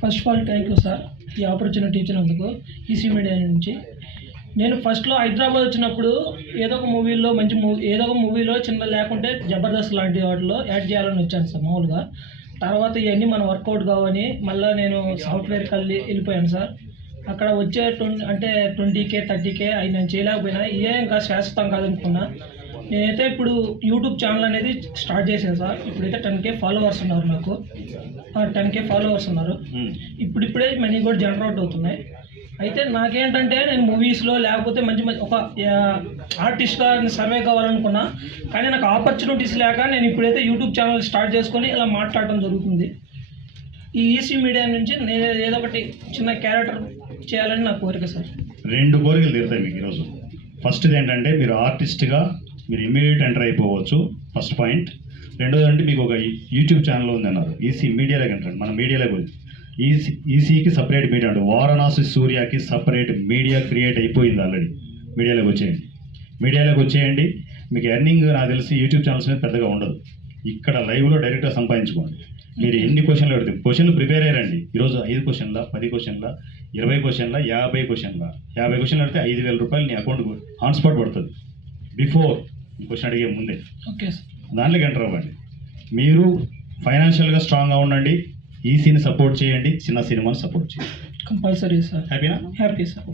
First of all thank you sir ఈ opportunity ఇచ్చినందుకు EC media నుంచి. నేను ఫస్ట్లో హైదరాబాద్ వచ్చినప్పుడు ఏదో ఒక మూవీలో చిన్న లేకుంటే జబర్దస్త్ లాంటి వాటిలో యాడ్ చేయాలని వచ్చాను సార్ మామూలుగా. తర్వాత ఇవన్నీ మన వర్కౌట్ కావని మళ్ళీ నేను సాఫ్ట్వేర్కి వెళ్ళిపోయాను సార్. అక్కడ వచ్చే 20K 30K అవి నేను చేయలేకపోయినా ఇవే ఇంకా శాశ్వతం కాదనుకున్నా. నేనైతే ఇప్పుడు యూట్యూబ్ ఛానల్ అనేది స్టార్ట్ చేశాను సార్. ఇప్పుడైతే 10K ఫాలోవర్స్ ఉన్నారు. నాకు 10K ఫాలోవర్స్ ఉన్నారు. ఇప్పుడిప్పుడే మనీ కూడా జనరేట్ అవుతున్నాయి. అయితే నాకేంటంటే నేను మూవీస్లో లేకపోతే మంచి ఒక ఆర్టిస్ట్గా సర్వే కావాలనుకున్నా, కానీ నాకు ఆపర్చునిటీస్ లేక నేను ఇప్పుడైతే యూట్యూబ్ ఛానల్ స్టార్ట్ చేసుకొని ఇలా మాట్లాడటం జరుగుతుంది. ఈ ఈసీ మీడియా నుంచి నేను ఏదో ఒకటి చిన్న క్యారెక్టర్ చేయాలని నా కోరిక సార్. 2 కోరికలు తీరుతాయి మీకు ఈరోజు. ఫస్ట్ది ఏంటంటే మీరు ఆర్టిస్ట్గా మీరు ఇమీడియట్ ఎంటర్ అయిపోవచ్చు, ఫస్ట్ పాయింట్. రెండోది అంటే మీకు ఒక యూట్యూబ్ ఛానల్ ఉంది అన్నారు, ఈసీ మీడియాలోకి ఎంటర్. మన మీడియాలోకి పోయి ఈసీకి సపరేట్ మీడియా ఉంటుంది. వారణాసి సూర్యకి సపరేట్ మీడియా క్రియేట్ అయిపోయింది ఆల్రెడీ. మీడియాలోకి వచ్చేయండి. మీకు ఎర్నింగ్ నాకు తెలిసి యూట్యూబ్ ఛానల్స్ మీద పెద్దగా ఉండదు. ఇక్కడ లైవ్లో డైరెక్ట్గా సంపాదించుకోండి. మీరు ఎన్ని క్వశ్చన్లు అడుగుతారు, క్వశ్చన్లు ప్రిపేర్ అయ్యారండి. ఈరోజు 5 క్వశ్చన్ల 10 క్వశ్చన్ల 20 క్వశ్చన్ల 50 క్వశ్చన్ల 50 క్వశ్చన్లు అడిగితే 5,000 రూపాయలు నీ అకౌంట్కి ఆన్ స్పాట్ పడుతుంది. బిఫోర్ క్వశ్చన్ అడిగే ముందే ఓకే సార్, దాంట్లోకి ఎంటర్ అవ్వండి. మీరు ఫైనాన్షియల్గా స్ట్రాంగ్గా ఉండండి. ఈసీని సపోర్ట్ చేయండి, చిన్న సినిమాని సపోర్ట్ చేయండి. Compulsory sir. హ్యాపీనా? Happy sir.